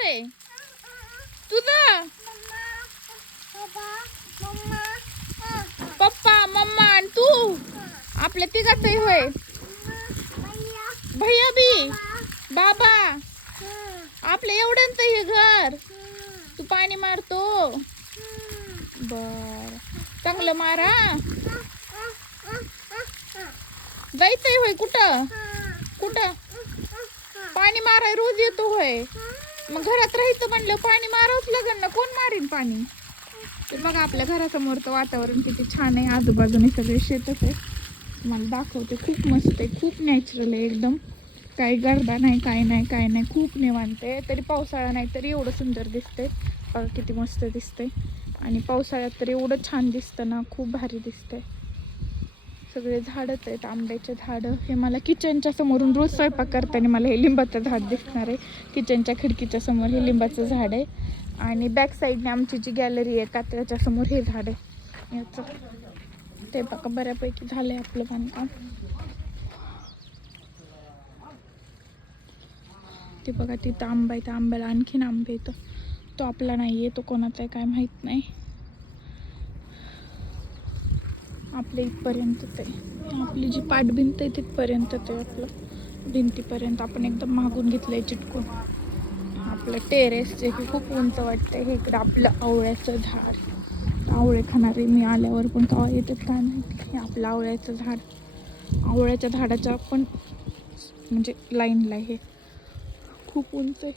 घर आहे. तुझं? पप्पा मम्मा आणि तू? आपल्या तिघातही होय. भैया बी? बाबा? आपले एवढ्यांच हे घर? तू पाणी मारतो? बर. चांगलं मारा जायचंय होय कुठं? कुठं? पाणी माराय रोज येतो होय. मग घरात राहायचं म्हणलं पाणी मारावंच लागेल ना. कोण मारीन पाणी? तर मग आपल्या घरासमोरचं वातावरण किती छान आहे. आजूबाजूने सगळे शेतच आहे मला दाखवते खूप मस्त आहे. खूप नॅचरल आहे एकदम. काही गर्दा नाही काय नाही काय नाही. खूप निवांत आहे. तरी पावसाळा नाही तरी एवढं सुंदर दिसतंय. किती मस्त दिसतंय. आणि पावसाळ्यात तर एवढं छान दिसतं ना. खूप भारी दिसतंय. सगळे झाडच आहेत आंब्याचे झाडं. हे मला किचनच्या समोरून रोज स्वयंपाक करताना मला हे लिंबाचं झाड दिसणार आहे. किचनच्या खिडकीच्या समोर हे लिंबाचं झाड आहे. आणि बॅक साईडने आमची जी गॅलरी आहे कात्र्याच्या समोर हे झाड आहे. याचं. ते बघा बऱ्यापैकी झालं आहे आपलं बांधकाम. ते बघा तिथं आंबा आहे त्या आंब्याला आणखीन आंबे येतं तो आपला नाही आहे तो कोणाचा आहे काय माहीत नाही. आपल्या इथपर्यंतच आहे आपली जी पाठभिंत आहे तिथपर्यंतच आहे आपलं भिंतीपर्यंत आपण एकदम मागून घेतलं आहे चिटकून. आपलं टेरेस जे की खूप उंच वाटतं हे इकडं आपलं आवळ्याचं झाड. आवळे खाणारे मी आल्यावर पण केव्हा येतात का नाही हे आपलं आवळ्याचं झाड. आवळ्याच्या झाडाच्या पण म्हणजे लाईनला हे खूप उंच आहे.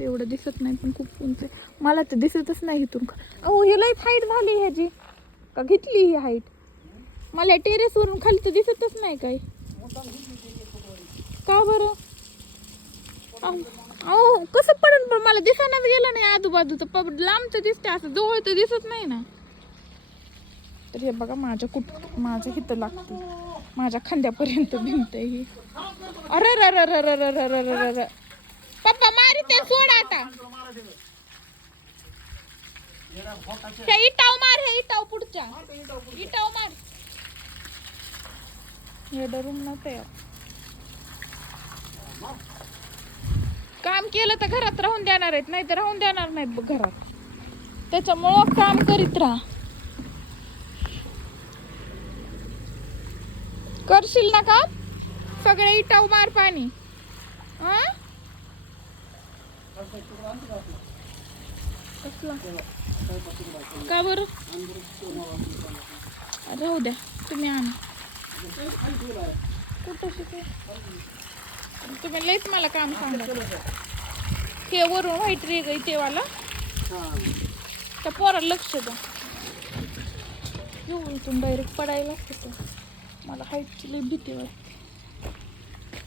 एवढं दिसत नाही पण खूप उंच आहे. मला तर दिसतच नाही इथून अहो हे लईच हाईट झाली ह्याची. का घेतली ही हाईट मला टेरेसवरून खाली तर दिसतच नाही काही. का बरं? अहो कसं पडेल पण मला दिसायलाच गेलं नाही आजूबाजूचं लांब तर दिसते असं जवळ तर दिसत नाही ना. तर हे बघा माझ्या कुठ माझ्या हिथं लागते माझ्या खांद्यापर्यंत भिंत ही. अरे र र र र र र र पप्पा मारित सोड आता हे इटाव मार हे इटाव पुढच्या. इटाव मार. हे डरून नव्हतं काम केलं तर घरात राहून देणार आहेत नाही तर राहून देणार नाहीत बघ घरात. त्याच्यामुळं काम करीत राहा. करशील ना काम? सगळे इटाव मार पाणी. हं? कसला? का बरं? राहू द्या तुम्ही आणा. कुठं शिकाय तुम्ही लईच मला काम सांगा हे वरून व्हाईट रेग आहे तेवाला. त्या पोराला लक्ष द्या. येऊ इथून डायरेक्ट पडायला होतं मला हाईटची लई भीती वाटते.